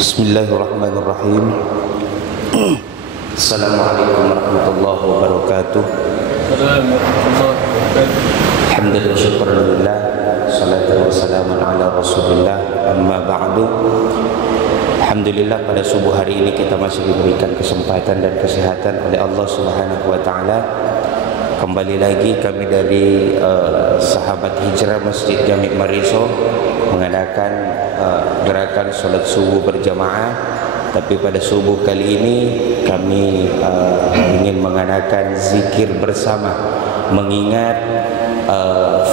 Bismillahirrahmanirrahim. Assalamualaikum warahmatullahi wabarakatuh. Alhamdulillah, syukurillah, salatu wassalamu ala rasulillah, amma ba'du. Alhamdulillah, pada subuh hari ini kita masih diberikan kesempatan dan kesehatan oleh Allah Subhanahu wa ta'ala. Kembali lagi kami dari sahabat hijrah Masjid Jami' Mariso mengadakan gerakan solat subuh berjamaah. Tapi pada subuh kali ini kami ingin mengadakan zikir bersama, mengingat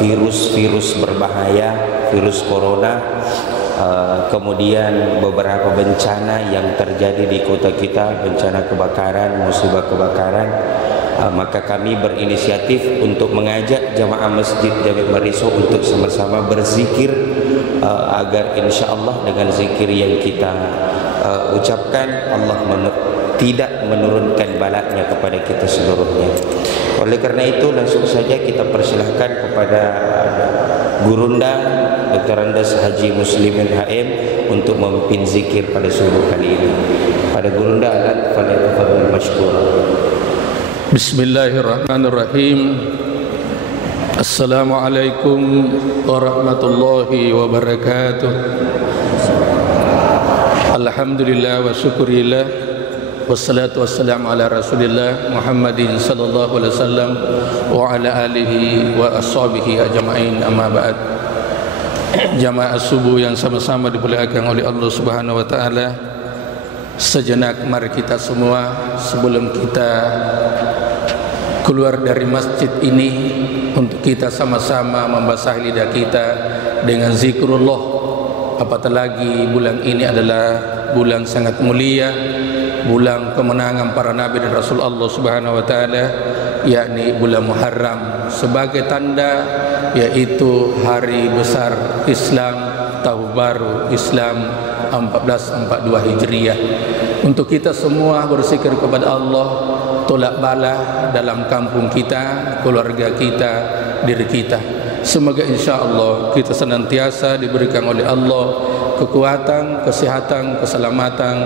virus-virus berbahaya, virus corona, kemudian beberapa bencana yang terjadi di kota kita, bencana kebakaran, musibah kebakaran. Maka kami berinisiatif untuk mengajak jamaah Masjid Jami' Mariso untuk sama-sama berzikir, agar insya-Allah dengan zikir yang kita ucapkan, Allah tidak menurunkan balanya kepada kita seluruhnya. Oleh karena itu langsung saja kita persilahkan kepada Gurunda Dr. Andes Haji Muslimin HM untuk memimpin zikir pada subuh kali ini. Pada Gurunda alat falyatafadhal mashkura. Bismillahirrahmanirrahim. Assalamualaikum warahmatullahi wabarakatuh. Alhamdulillah wa syukurillah, wassalatu wassalamu ala rasulillah Muhammadin sallallahu alaihi wasallam wa ala alihi wa ashabihi ajma'in, amma ba'd. Jamaah subuh yang sama-sama dimuliakan oleh Allah Subhanahu wa taala, sejenak mari kita semua sebelum kita keluar dari masjid ini untuk kita sama-sama membasahi lidah kita dengan zikrullah. Apatah lagi bulan ini adalah bulan sangat mulia, bulan kemenangan para nabi dan rasul Allah Subhanahu wa taala, yakni bulan Muharram, sebagai tanda yaitu hari besar Islam, tahun baru Islam 1442 Hijriah. Untuk kita semua berzikir kepada Allah, tolak bala dalam kampung kita, keluarga kita, diri kita. Semoga insya-Allah kita senantiasa diberikan oleh Allah kekuatan, kesehatan, keselamatan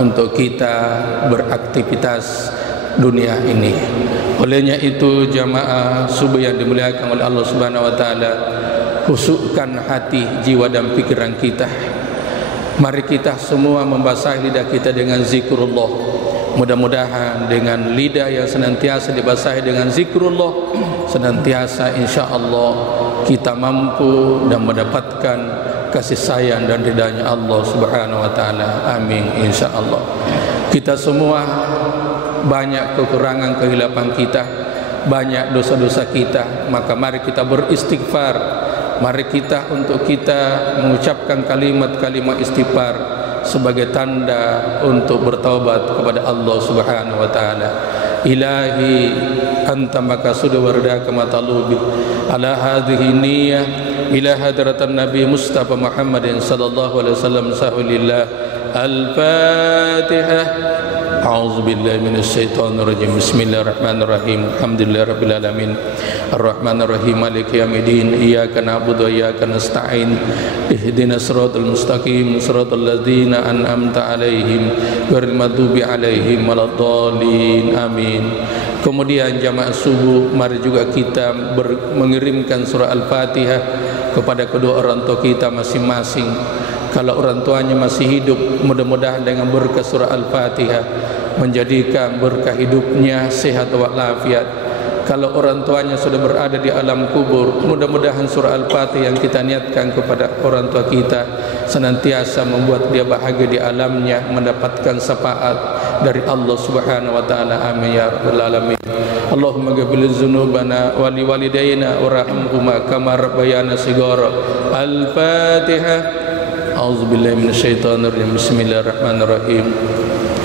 untuk kita beraktivitas dunia ini. Olehnya itu jamaah subuh yang dimuliakan oleh Allah Subhanahu wa taala, khusukkan hati, jiwa dan pikiran kita. Mari kita semua membasahi lidah kita dengan zikrullah. Mudah-mudahan dengan lidah yang senantiasa dibasahi dengan zikrullah, senantiasa insya-Allah kita mampu dan mendapatkan kasih sayang dan ridhanya Allah Subhanahu wa taala. Amin insya-Allah. Kita semua banyak kekurangan, kehilapan kita, banyak dosa-dosa kita, maka mari kita beristighfar. Mari kita untuk kita mengucapkan kalimat-kalimat istighfar sebagai tanda untuk bertaubat kepada Allah Subhanahu wa taala. Ilahi anta makasudu wardaka matalubi ala hadhihi niyyah ila hadratan nabi Mustafa Muhammadin sallallahu alaihi wasallam sahulillah. Al-Fatihah. A'udzu billahi minasyaitonir rajim. Bismillahirrahmanirrahim. Alhamdulillahirabbil alamin. Arrahmanir rahim. Maliki yaumiddin. Iyyaka na'budu wa iyyaka nasta'in. Ihdinas siratal mustaqim. Siratal ladzina an'amta 'alaihim ghairil maghdubi 'alaihim waladdallin. Amin. Kemudian jamaah subuh, mari juga kita mengirimkan surah Al-Fatihah kepada kedua orang tua kita masing-masing. Kalau orang tuanya masih hidup, mudah-mudahan dengan berkah surah Al-Fatihah menjadikan berkah hidupnya, sehat walafiat. Kalau orang tuanya sudah berada di alam kubur, mudah-mudahan surah Al-Fatihah yang kita niatkan kepada orang tua kita senantiasa membuat dia bahagia di alamnya, mendapatkan syafaat dari Allah Subhanahu wa taala. Amin ya rabbal alamin. Allahumma ghfir dzunubana wa liwalidayna warhamhuma kama rabbayana shighara. Al-Fatihah. A'udzubillahi minasyaitonirrajim. Bismillahirrahmanirrahim.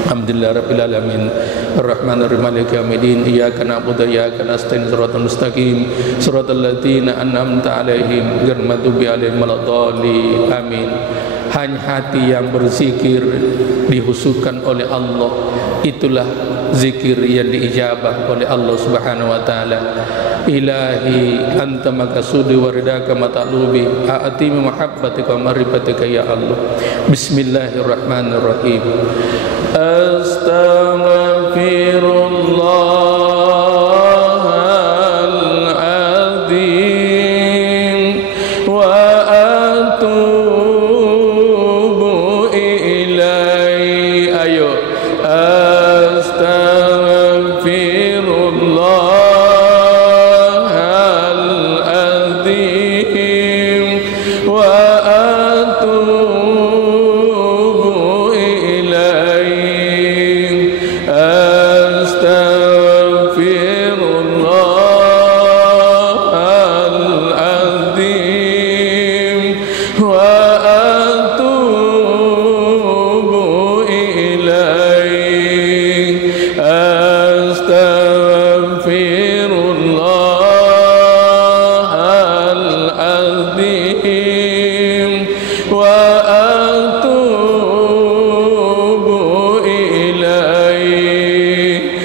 Alhamdulillahirabbil alamin. Arrahmanirrahim. Maliki yaumiddin. Iyyaka na'budu wa iyyaka nasta'in. Shiratal mustaqim. Shiratal ladzina an'amta 'alaihim ghairil maghdubi 'alaihim waladdallin. Amin. Hanya hati yang berzikir dihusukkan oleh Allah, itulah zikir yang diijabah oleh Allah Subhanahu wa taala. Ilahi anta maqsudi wa ridaka matlubi a'ti min mahabbatika wa marifatika ya Allah. Bismillahirrahmanirrahim. Astaghfirullahal-azim wa atubu ilaihi. Ayo, astaghfirullahal-azim wa atubu ilaihi. Astaghfirullahal-azim wa atubu ilaihi. Astaghfirullahal-azim wa atubu ilaihi.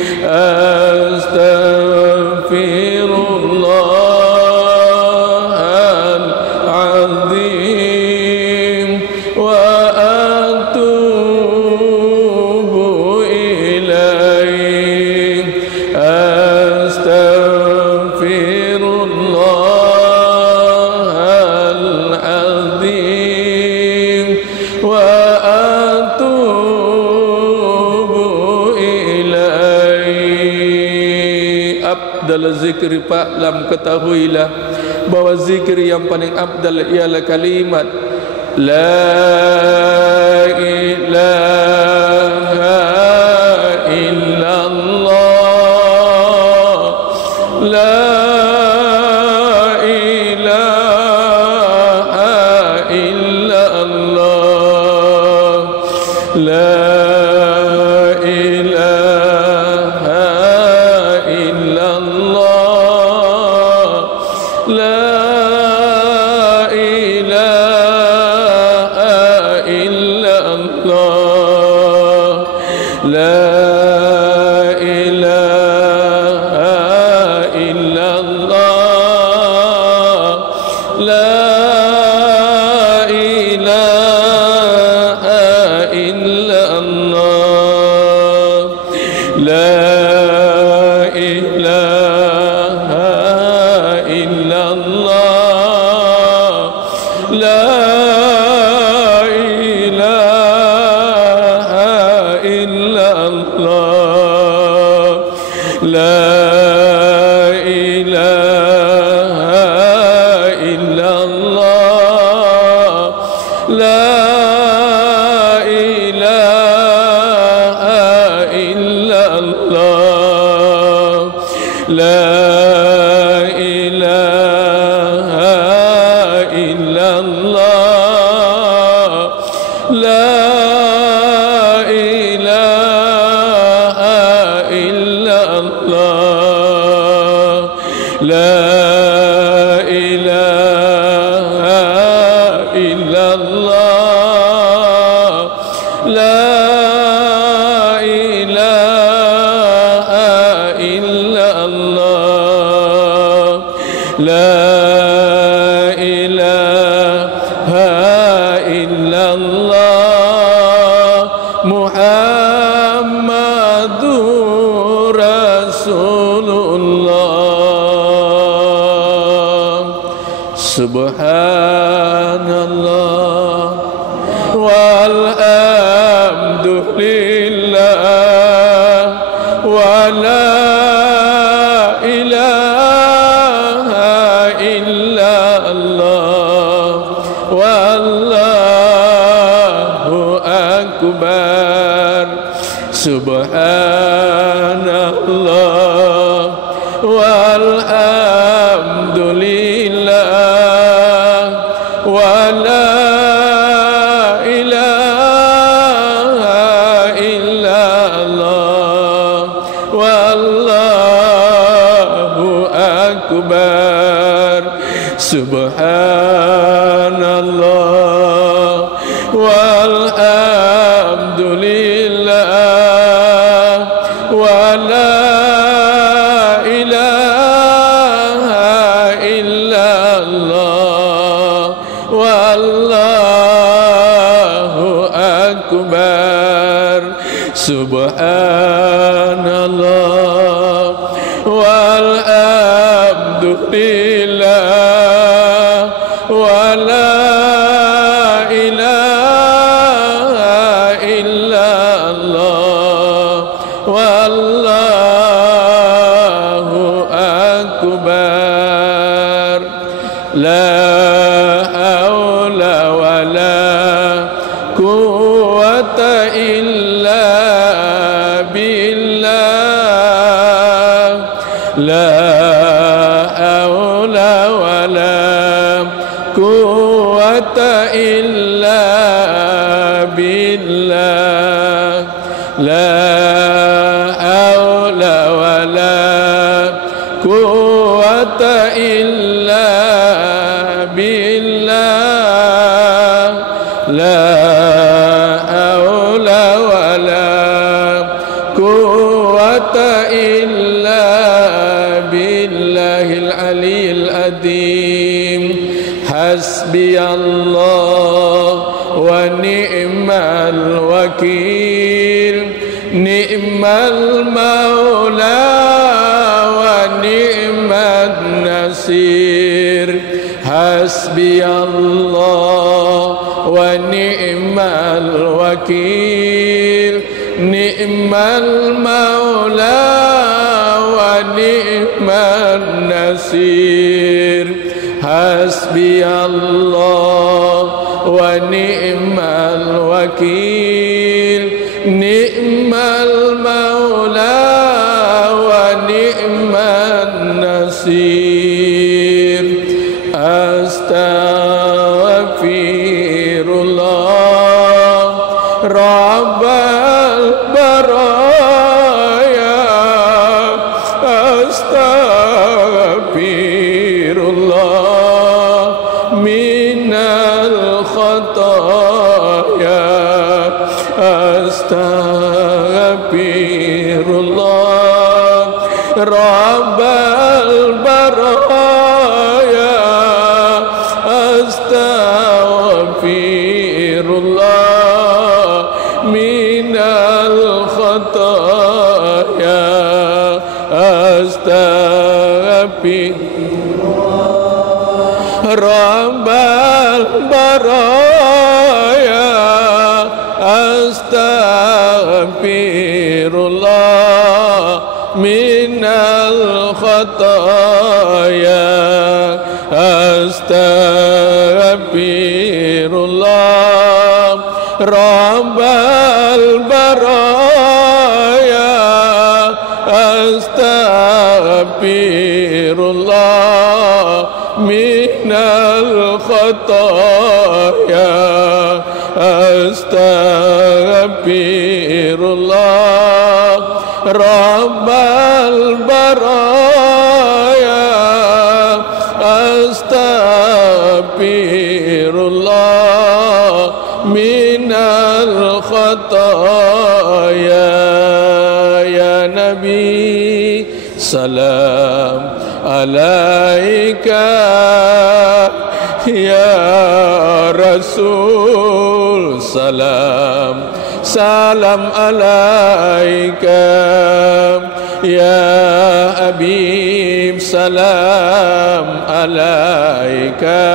Astaghfirullahal-azim wa atubu ilaihi. Astaghfirullahal-azim wa atubu ilaihi. Abdal zikri, Pak lam, ketahuilah bahwa zikir yang paling abdal ialah kalimat la ilaha illallah. La ilaha illallah. La ilaha illallah. La ilaha illallah. La ilaha illallah. La ilaha illallah. La ilaha illallah. La ilaha illallah. La ilaha illallah. La ilaha illallah. La ilaha illallah. La ilaha illallah. La ilaha illallah. La ilaha illallah. La ilaha illallah. Muhammadur Rasulullah. Subhanallah walhamdulillah wa la ilaha illallah wallahu akbar. Subhanallah walhamdulillah wa la ilaha illallah wallahu akbar. Subhanallah walhamdulillah wa Subhanallah walhamdulillah wa la ilaha illallah wallahu akbar. La haula wa la quwwata illa billah. La haula wa la quwwata illa billah. La haula wa la quwwata illa billah. La haula wa la quwwata illa billahil aliyyil azim. Hasbiyallah wa ni'mal wakil, ni'mal maula wa ni'man nasir. Hasbiyallah wa ni'mal wakil, ni'mal maula wa ni'man nasir. Hasbiyallah wa ni'mal wakil, ni'mal maula wa ni'man nasir. Astaghfirullah Rabbal baraya. Astaghfirullah minal khataya. Astaghfirullah Rabbal baraya. Astaghfirullah minal khataya. Astaghfirullah Rabbal baraya. Astaghfirullah minal khataya. Astaghfirullah Rabbal baraya. Astaghfirullah minal khataya. Astaghfirullah Rabbal baraya. Astaghfirullah minal khataya. Ya Nabi salam alaika, ya Rasul salam salam alaika, ya Habib salam alaika.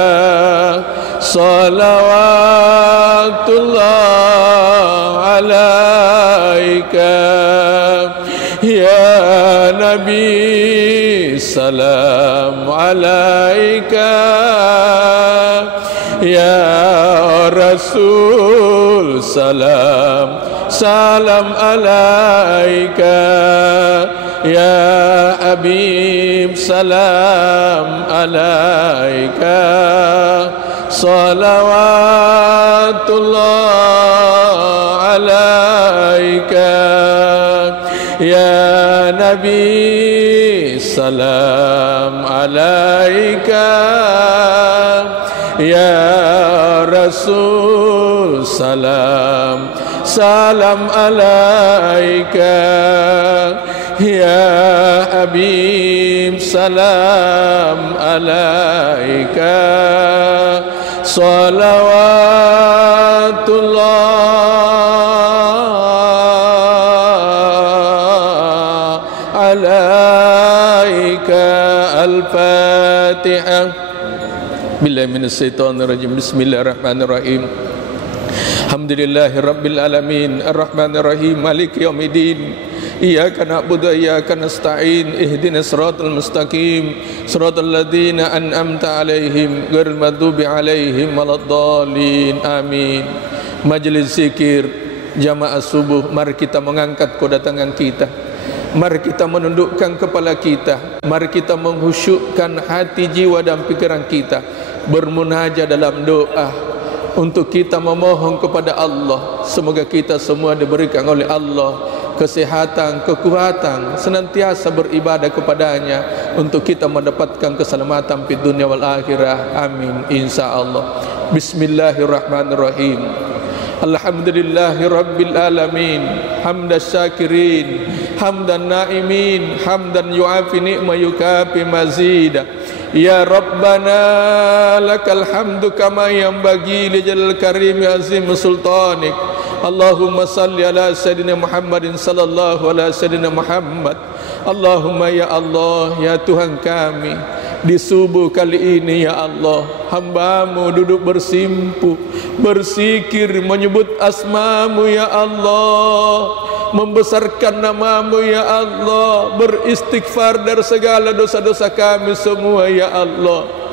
Salawatullah alaika, ya Nabi salam alaika, ya Rasul salam salam alaika, ya Habib salam alaika. Salawatullah alaika, ya Nabi salam alaika, ya Rasul salam salam alaika, ya Habib salam alaika. Salawatullah Al-Fatihah. Billahi minasyaitonir rajim. Bismillahirrahmanirrahim. Alhamdulillahi rabbil alamin, arrahmanir rahim, maliki yaumiddin. Iyyaka na'budu wa iyyaka nasta'in. Ihdinas siratal mustaqim, siratal ladzina an'amta 'alaihim ghairil maghdubi 'alaihim waladdallin. Amin. Majelis zikir jamaah subuh, mari kita mengangkat kedatangan kita. Mari kita menundukkan kepala kita. Mari kita menghusyukkan hati, jiwa dan pikiran kita, bermunajat dalam doa untuk kita memohon kepada Allah. Semoga kita semua diberikan oleh Allah kesehatan, kekuatan, senantiasa beribadah kepadanya untuk kita mendapatkan keselamatan di dunia wal akhirah. Amin insyaallah. Bismillahirrahmanirrahim. Alhamdulillahi rabbil alamin, hamdas syakirin, hamdan naimin, hamdan yu'afi ni'ma yukafi mazida. Ya Rabbana lakal hamdu kama yanbaghi li jalal karimi azim sultanik. Allahumma salli ala sayyidina Muhammadin sallallahu ala sayyidina Muhammad. Allahumma ya Allah, ya Tuhan kami, di subuh kali ini ya Allah, hamba-Mu duduk bersimpu, berzikir, menyebut asma-Mu ya Allah, membesarkan nama-Mu ya Allah, beristighfar dari segala dosa-dosa kami semua ya Allah.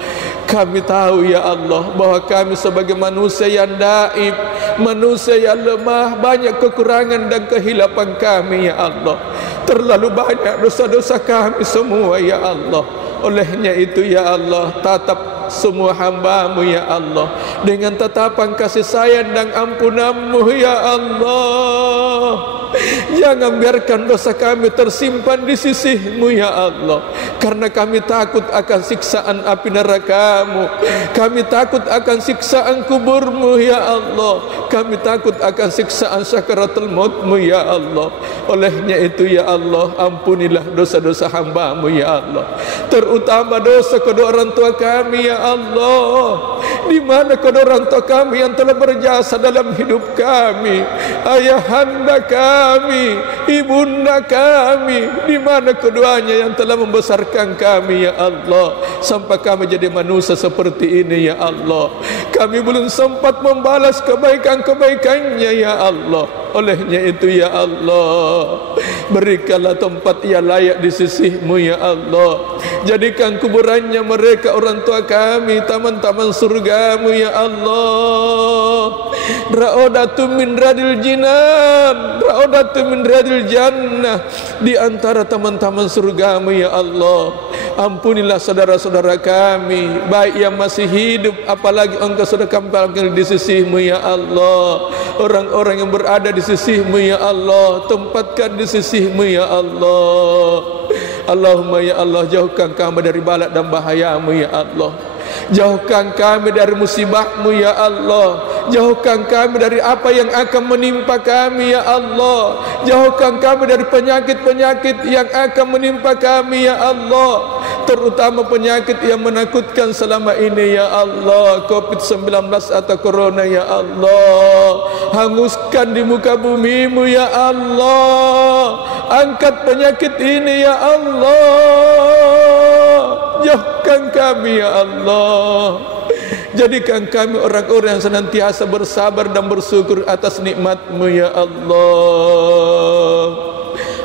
Kami tahu ya Allah bahwa kami sebagai manusia yang daib, manusia yang lemah, banyak kekurangan dan kehilapan kami ya Allah. Terlalu banyak dosa-dosa kami semua ya Allah. Olehnya itu ya Allah, tatap semua hamba-Mu ya Allah dengan tatapan kasih sayang dan ampunan-Mu ya Allah. Jangan biarkan dosa kami tersimpan di sisi-Mu ya Allah, karena kami takut akan siksaan api neraka-Mu, kami takut akan siksaan kubur-Mu ya Allah, kami takut akan siksaan sakaratul maut-Mu ya Allah. Olehnya itu ya Allah, ampunilah dosa-dosa hamba-Mu ya Allah, terutama dosa kedua orang tua kami ya Allah. Di mana kedua orang tua kami yang telah berjasa dalam hidup kami, ayahanda kami, ibunda kami, di mana keduanya yang telah membesarkan kami ya Allah, sampai kami jadi manusia seperti ini ya Allah. Kami belum sempat membalas kebaikan-kebaikannya ya Allah. Olehnya itu ya Allah, berikanlah tempat yang layak di sisi-Mu ya Allah. Jadikan kuburannya mereka orang tua kami taman-taman surga-Mu ya Allah. Ra'odatun min radil jinan, ra'odatun min radil jannah, di antara taman-taman surga-Mu ya Allah. Ampunilah saudara-saudara kami, baik yang masih hidup, apalagi Engkau sudah panggil di sisi-Mu ya Allah. Orang-orang yang berada di sisi-Mu ya Allah, tempatkan di sisi-Mu ya Allah. Allahumma ya Allah, jauhkan kami dari balak dan bahaya-Mu ya Allah. Jauhkan kami dari musibah-Mu ya Allah. Jauhkan kami dari apa yang akan menimpa kami ya Allah. Jauhkan kami dari penyakit-penyakit yang akan menimpa kami ya Allah, terutama penyakit yang menakutkan selama ini ya Allah, COVID-19 atau Corona ya Allah. Hanguskan di muka bumi-Mu ya Allah. Angkat penyakit ini ya Allah. Jauhkan kami ya Allah. Jadikan kami orang-orang yang senantiasa bersabar dan bersyukur atas nikmat-Mu ya Allah.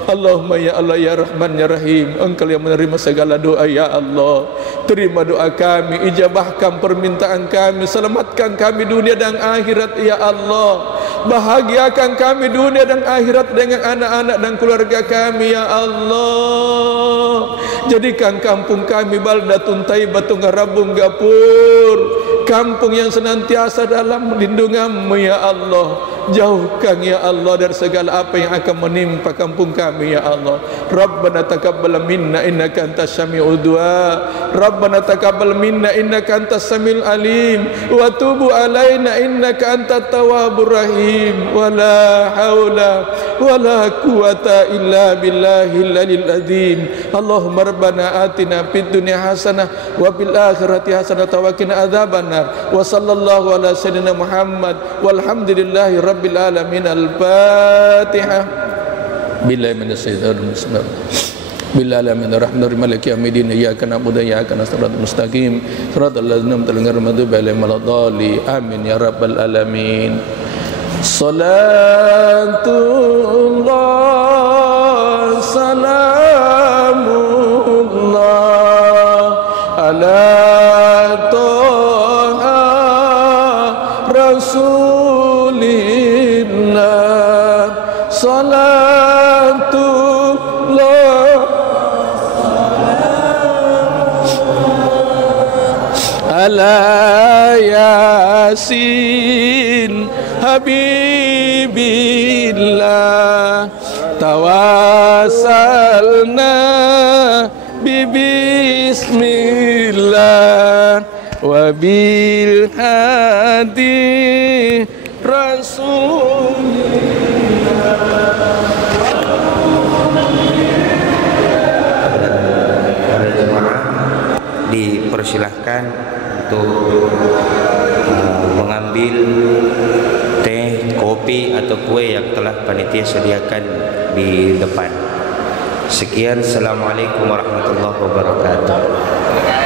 Allahumma ya Allah ya Rahman ya Rahim, Engkau yang menerima segala doa ya Allah. Terima doa kami, ijabahkan permintaan kami, selamatkan kami dunia dan akhirat ya Allah. Bahagiakan kami dunia dan akhirat dengan anak-anak dan keluarga kami ya Allah. Jadikan kampung kami baldatun thayyibatun gharabun ghafur, kampung yang senantiasa dalam lindungan-Mu ya Allah. Jauhkan ya Allah dari segala apa yang akan menimpa kampung kami ya Allah. Rabbana taqabbal minna innaka antas sami'ud du'a. Rabbana taqabbal minna innaka antas samiul alim wa tubu alaina innaka antat tawwabur rahim. Wala haula wala quwata illa billahil aliyil azim. Allahumma rabbana atina fid dunya hasanah wa fil akhirati hasanah wa qina adzabannar. Wa sallallahu ala sayyidina Muhammad walhamdulillahi rabbil alamin. Al-Fatihah. Billahi minasyaitonir rajim. بالعالمين الرحمن الرحيم مالك يوم الدين إياك نعبد وإياك نستعين مستقيم صراط الذين أنعمت عليهم غير المغضوب عليهم ولا الضالين آمين يا رب العالمين صلاة الله سلام الله على طه رسول الله صلاة الله على ياسين حبيب الله تواسلنا ببسم الله وبالهادي رسول Para jemaah dipersilahkan untuk mengambil teh, kopi atau kue yang telah panitia sediakan di depan. Sekian, assalamualaikum warahmatullahi wabarakatuh.